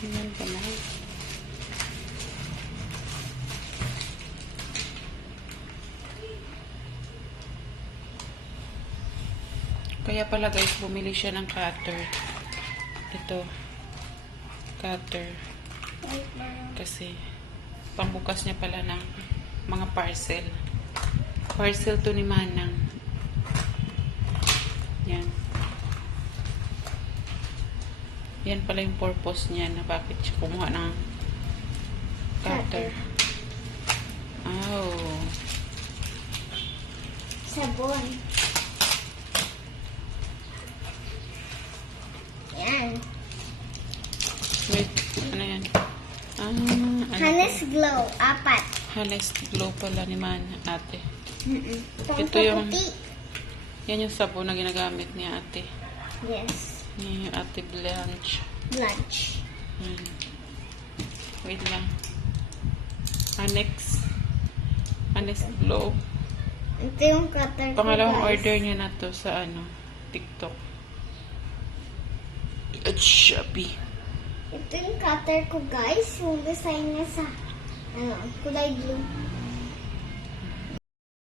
Ayan pa na. Kaya pala guys, bumili siya ng cutter. Ito. Cutter. Kasi pambukas niya pala ng mga parcel. Parcel to ni Manang. Yan. Yan pala yung purpose niya na bakit siya kumuha ng cutter. Oh. Sabon. Yan. Wait, ano yan? Hanes Glow, 4. Hanes Glow pala ni ate. Ito yung yan yung sabon na ginagamit ni ate. Yes. Ni ate Blanche. Blanche. Wait lang. Hanes Glow. Ito yung cutter ko, Pangalawang guys. order niya na to sa TikTok. At Shopee. Ito yung cutter ko, guys. Yung design niya sa kulay blue.